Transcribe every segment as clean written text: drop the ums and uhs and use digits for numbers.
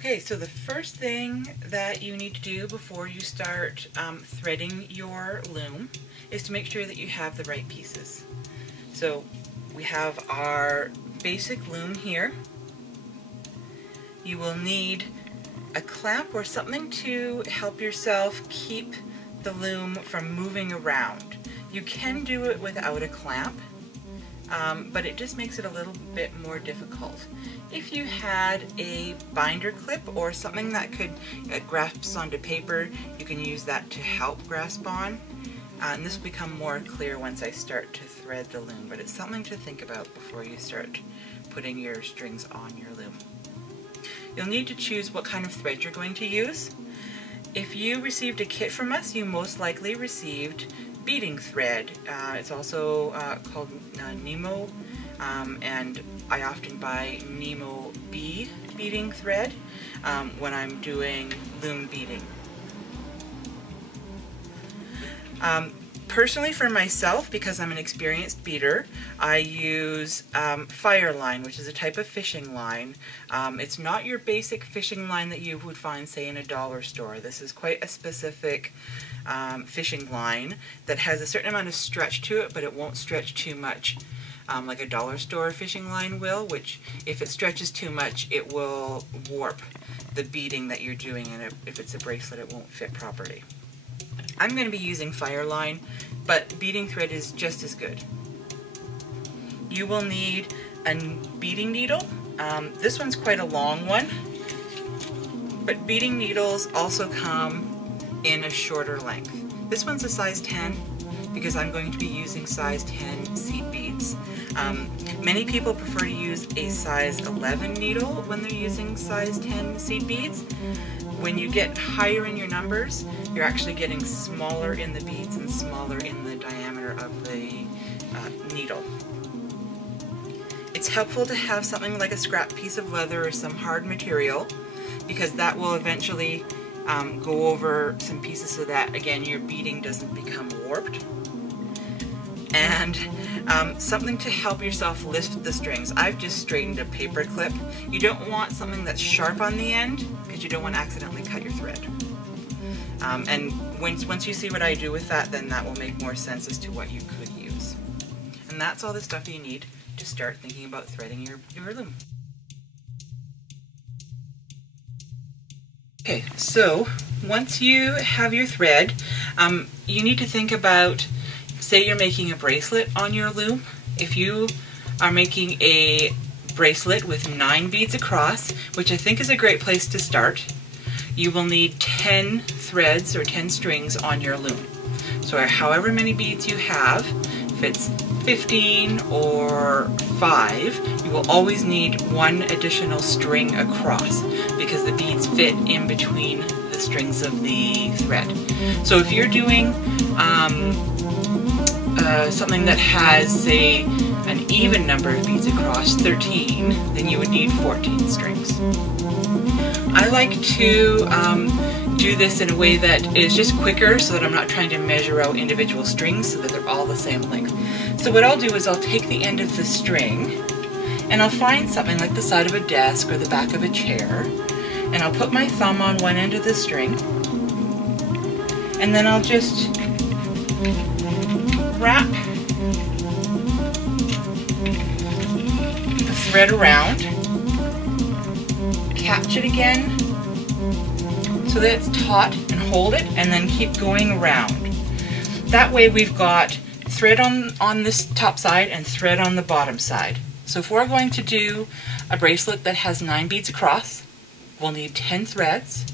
Okay, so the first thing that you need to do before you start threading your loom is to make sure that you have the right pieces. So we have our basic loom here. You will need a clamp or something to help yourself keep the loom from moving around. You can do it without a clamp, but it just makes it a little bit more difficult. If you had a binder clip or something that could grasp onto paper, you can use that to help grasp on. And this will become more clear once I start to thread the loom, but it's something to think about before you start putting your strings on your loom. You'll need to choose what kind of thread you're going to use. If you received a kit from us, you most likely received beading thread. It's also called Nemo, and I often buy Nemo B beading thread when I'm doing loom beading. Personally, for myself, because I'm an experienced beader, I use fire line, which is a type of fishing line. It's not your basic fishing line that you would find, say, in a dollar store. This is quite a specific fishing line that has a certain amount of stretch to it, but it won't stretch too much like a dollar store fishing line will, which if it stretches too much, it will warp the beading that you're doing, and if it's a bracelet, it won't fit properly. I'm going to be using fire line, but beading thread is just as good. You will need a beading needle. This one's quite a long one, but beading needles also come in a shorter length. This one's a size 10 because I'm going to be using size 10 seed beads. Many people prefer to use a size 11 needle when they're using size 10 seed beads. When you get higher in your numbers, you're actually getting smaller in the beads and smaller in the diameter of the needle. It's helpful to have something like a scrap piece of leather or some hard material, because that will eventually go over some pieces so that, again, your beading doesn't become warped. And something to help yourself lift the strings. I've just straightened a paper clip. You don't want something that's sharp on the end because you don't want to accidentally cut your thread. And once you see what I do with that, then that will make more sense as to what you could use. And that's all the stuff you need to start thinking about threading your loom. Okay, so once you have your thread, you need to think about, say you're making a bracelet on your loom. If you are making a bracelet with 9 beads across, which I think is a great place to start, you will need 10 threads or 10 strings on your loom. So however many beads you have, if it's 15 or 5, you will always need 1 additional string across because the beads fit in between the strings of the thread. So if you're doing something that has, say, an even number of beads across, 13, then you would need 14 strings. I like to do this in a way that is just quicker so that I'm not trying to measure out individual strings so that they're all the same length. So what I'll do is I'll take the end of the string and I'll find something like the side of a desk or the back of a chair, and I'll put my thumb on one end of the string, and then I'll just wrap the thread around, catch it again so that it's taut, and hold it, and then keep going around. That way we've got thread on this top side and thread on the bottom side. So if we're going to do a bracelet that has 9 beads across, we'll need 10 threads.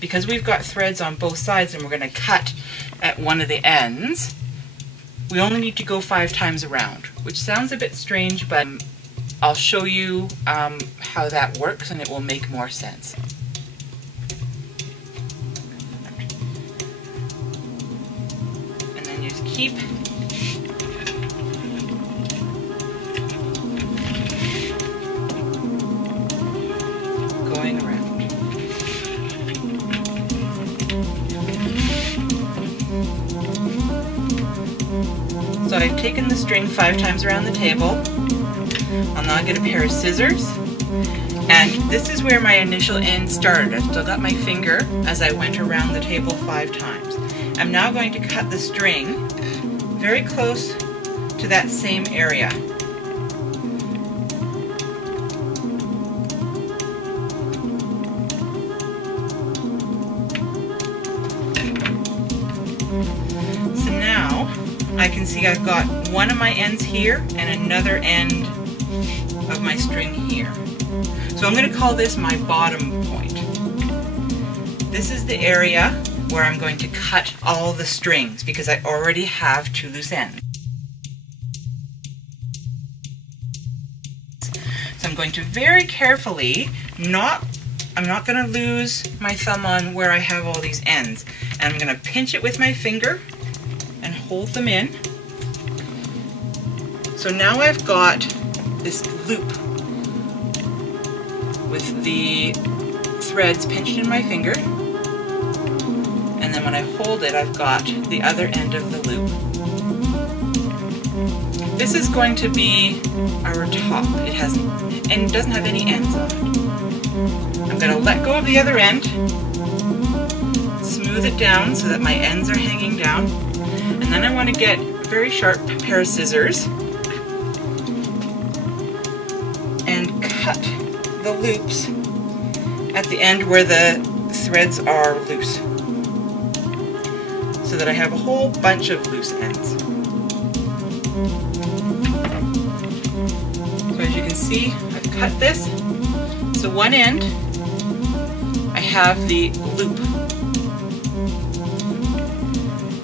Because we've got threads on both sides and we're going to cut at one of the ends, we only need to go 5 times around, which sounds a bit strange, but I'll show you how that works and it will make more sense. And then just keep going around. So I've taken the string 5 times around the table. I'll now get a pair of scissors, And this is where my initial end started. I've still got my finger as I went around the table 5 times. I'm now going to cut the string very close to that same area. So now I can see I've got one of my ends here and another end of my string here. So I'm going to call this my bottom point. This is the area where I'm going to cut all the strings because I already have 2 loose ends. So I'm going to very carefully, I'm not going to lose my thumb on where I have all these ends. And I'm going to pinch it with my finger and hold them in. So now I've got this loop with the threads pinched in my finger, and then when I hold it, I've got the other end of the loop. This is going to be our top. It doesn't have any ends on it. I'm going to let go of the other end, smooth it down so that my ends are hanging down, and then I want to get a very sharp pair of scissors and cut the loops at the end where the threads are loose, so that I have a whole bunch of loose ends. So as you can see, I've cut this. So one end, I have the loop.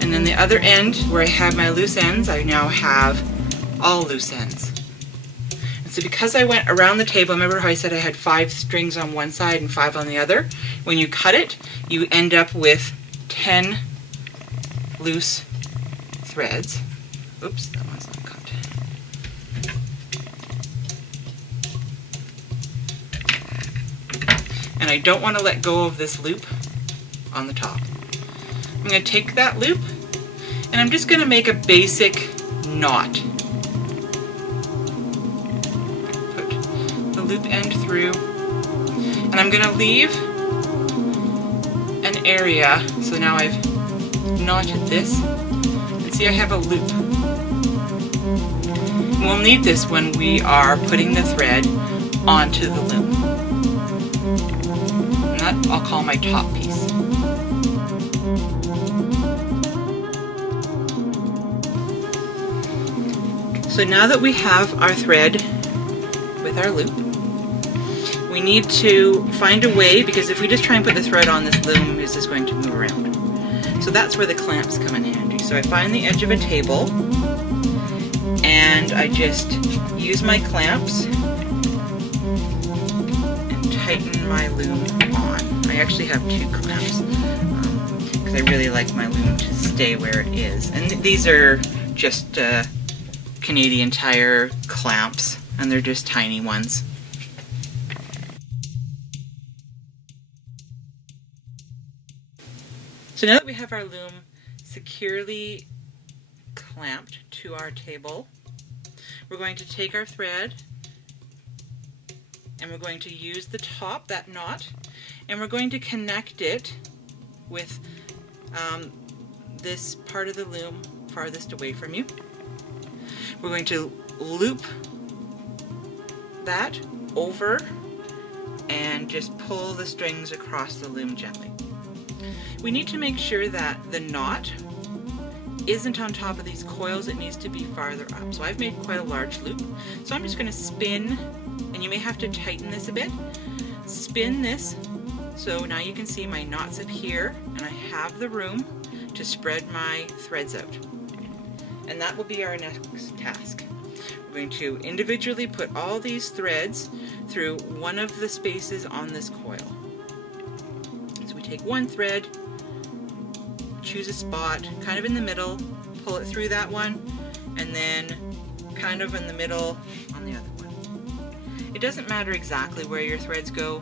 And then the other end, where I have my loose ends, I now have all loose ends. So because I went around the table, remember how I said I had 5 strings on one side and 5 on the other? When you cut it, you end up with 10 loose threads. Oops, that one's not cut. And I don't want to let go of this loop on the top. I'm going to take that loop and I'm just going to make a basic knot. Loop end through, and I'm going to leave an area. So now I've knotted this, and see I have a loop. We'll need this when we are putting the thread onto the loom, and that I'll call my top piece. So now that we have our thread with our loop, we need to find a way, because if we just try and put the thread on, this loom is just going to move around. So that's where the clamps come in handy. So I find the edge of a table and I just use my clamps and tighten my loom on. I actually have 2 clamps because I really like my loom to stay where it is. And these are just Canadian Tire clamps, and they're just tiny ones. So now that we have our loom securely clamped to our table, we're going to take our thread and we're going to use the top, that knot, and we're going to connect it with this part of the loom farthest away from you. We're going to loop that over and just pull the strings across the loom gently. We need to make sure that the knot isn't on top of these coils, it needs to be farther up. So I've made quite a large loop. So I'm just going to spin, and you may have to tighten this a bit. Spin this, so now you can see my knot's up here, and I have the room to spread my threads out. And that will be our next task. We're going to individually put all these threads through one of the spaces on this coil. So we take one thread, choose a spot kind of in the middle, pull it through that one, and then kind of in the middle on the other one. It doesn't matter exactly where your threads go.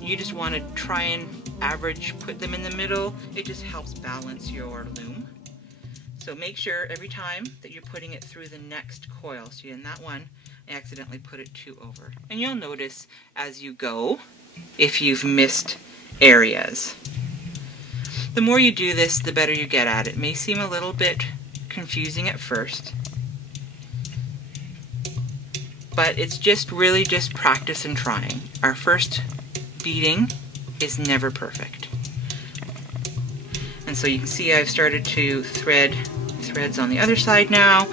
You just want to try and average, put them in the middle. It just helps balance your loom. So make sure every time that you're putting it through the next coil. So in that one, I accidentally put it 2 over. And you'll notice as you go if you've missed areas. The more you do this, the better you get at it. It may seem a little bit confusing at first, but it's just really just practice and trying. Our first beading is never perfect. And so you can see I've started to thread threads on the other side now.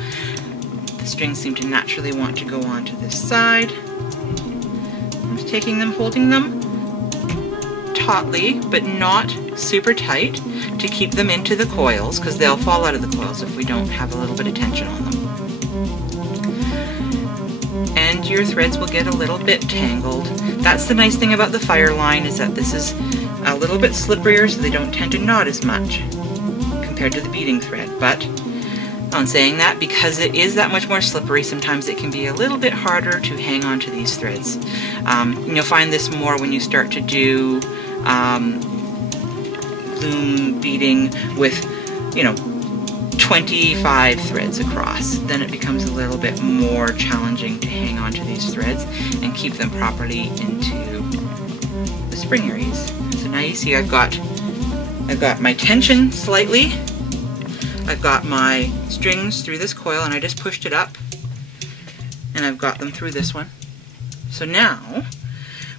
The strings seem to naturally want to go onto this side. I'm just taking them, holding them tautly, but not super tight, to keep them into the coils, because they'll fall out of the coils if we don't have a little bit of tension on them. And your threads will get a little bit tangled. That's the nice thing about the fire line, is that this is a little bit slipperier, so they don't tend to knot as much compared to the beading thread. But on saying that, because it is that much more slippery, sometimes it can be a little bit harder to hang on to these threads. And you'll find this more when you start to do loom beading with, 25 threads across. Then it becomes a little bit more challenging to hang on to these threads and keep them properly into the spring areas. So now you see I've got my tension slightly. I've got my strings through this coil, and I just pushed it up, and I've got them through this one. So now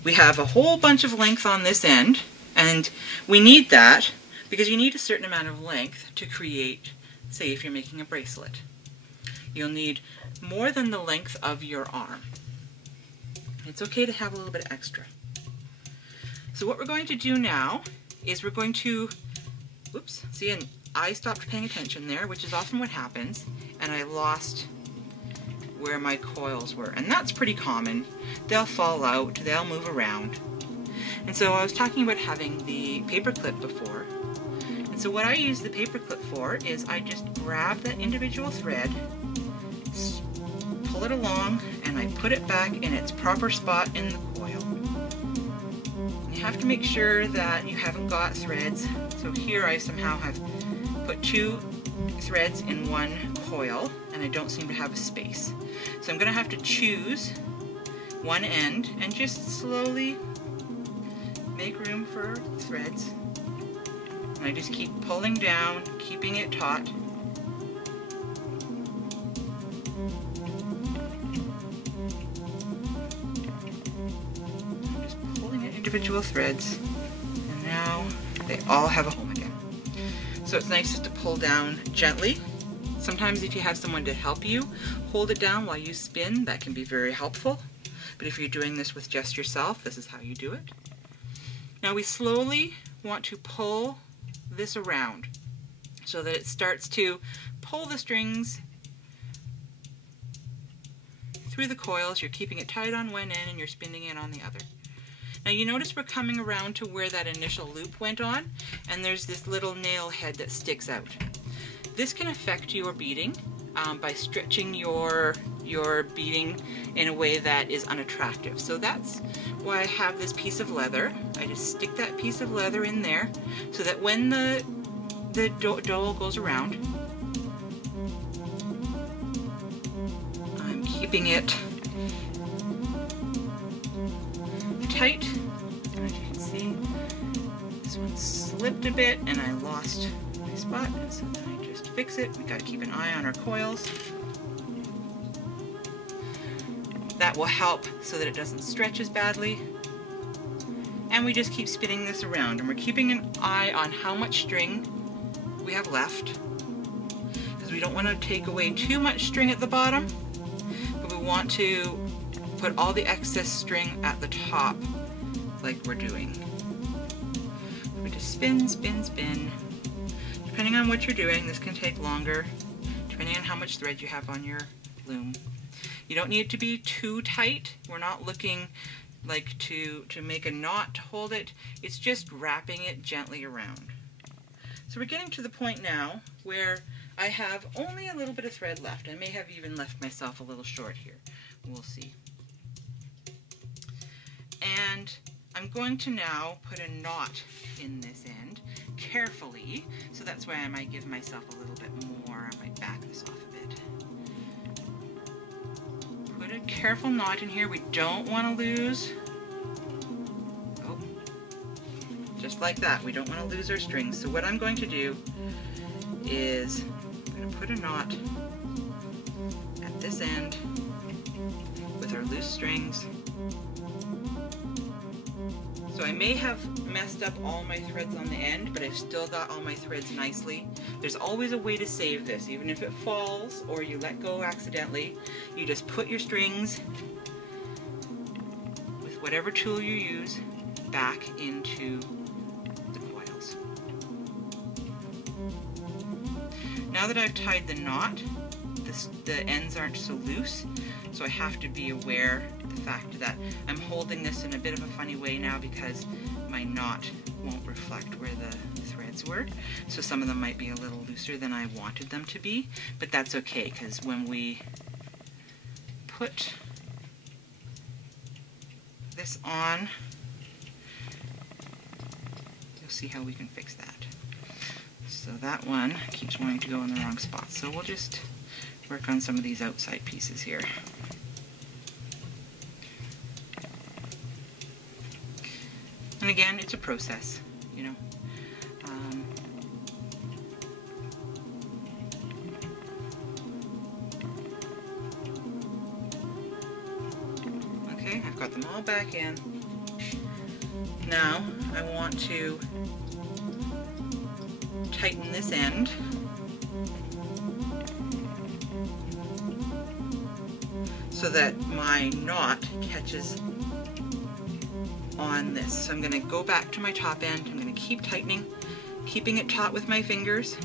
we have a whole bunch of length on this end, and we need that because you need a certain amount of length to create, say if you're making a bracelet. You'll need more than the length of your arm. It's okay to have a little bit extra. So what we're going to do now is we're going to, whoops, see, and I stopped paying attention there, which is often what happens, and I lost where my coils were. And that's pretty common. They'll fall out, they'll move around. And so I was talking about having the paper clip before. And so what I use the paper clip for is I just grab that individual thread, pull it along, and I put it back in its proper spot in the coil. You have to make sure that you haven't got threads. So here I somehow have put 2 threads in one coil, and I don't seem to have a space. So I'm going to have to choose one end and just slowly make room for threads. And I just keep pulling down, keeping it taut. I'm just pulling at individual threads, and now they all have a home again. So it's nice just to pull down gently. Sometimes if you have someone to help you hold it down while you spin, that can be very helpful. But if you're doing this with just yourself, this is how you do it. Now we slowly want to pull this around so that it starts to pull the strings through the coils. You're keeping it tight on one end and you're spinning it on the other. Now you notice we're coming around to where that initial loop went on, and there's this little nail head that sticks out. This can affect your beading by stretching your beading in a way that is unattractive. So that's why I have this piece of leather. I just stick that piece of leather in there so that when the dowel goes around, I'm keeping it tight. And as you can see, this one slipped a bit and I lost my spot, and so then I just fix it. We got to keep an eye on our coils. That will help so that it doesn't stretch as badly. And we just keep spinning this around, and we're keeping an eye on how much string we have left, because we don't want to take away too much string at the bottom, but we want to put all the excess string at the top like we're doing. We just spin, spin, spin. Depending on what you're doing, this can take longer, depending on how much thread you have on your loom. You don't need it to be too tight. We're not looking like to make a knot to hold it. It's just wrapping it gently around. So we're getting to the point now where I have only a little bit of thread left. I may have even left myself a little short here. We'll see. And I'm going to now put a knot in this end, carefully, so that's why I might give myself a little bit more. I might back this off a bit. Put a careful knot in here. We don't want to lose, oh, just like that. We don't want to lose our strings. So what I'm going to do is I'm going to put a knot at this end with our loose strings. So I may have messed up all my threads on the end, but I've still got all my threads nicely. There's always a way to save this. Even if it falls or you let go accidentally, you just put your strings with whatever tool you use back into the coils. Now that I've tied the knot, the ends aren't so loose, so I have to be aware of the fact that I'm holding this in a bit of a funny way now because my knot won't reflect where the threads were. So some of them might be a little looser than I wanted them to be, but that's okay because when we put this on, you'll see how we can fix that. So that one keeps wanting to go in the wrong spot. So we'll just work on some of these outside pieces here. And again, it's a process, you know. Okay, I've got them all back in. Now I want to tighten this end. So that my knot catches on this. So I'm going to go back to my top end. I'm going to keep tightening, keeping it taut with my fingers,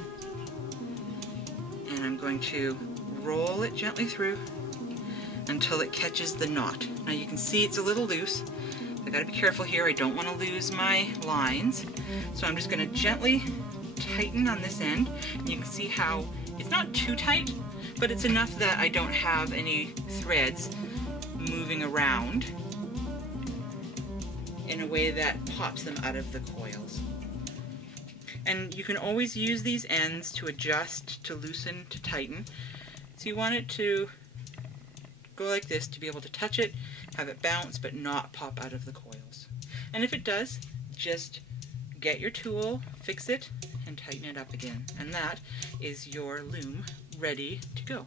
and I'm going to roll it gently through until it catches the knot. Now you can see it's a little loose. I've got to be careful here. I don't want to lose my lines. So I'm just going to gently tighten on this end. And you can see how it's not too tight, but it's enough that I don't have any threads moving around in a way that pops them out of the coils. And you can always use these ends to adjust, to loosen, to tighten. So you want it to go like this to be able to touch it, have it bounce, but not pop out of the coils. And if it does, just get your tool, fix it, and tighten it up again. And that is your loom ready to go.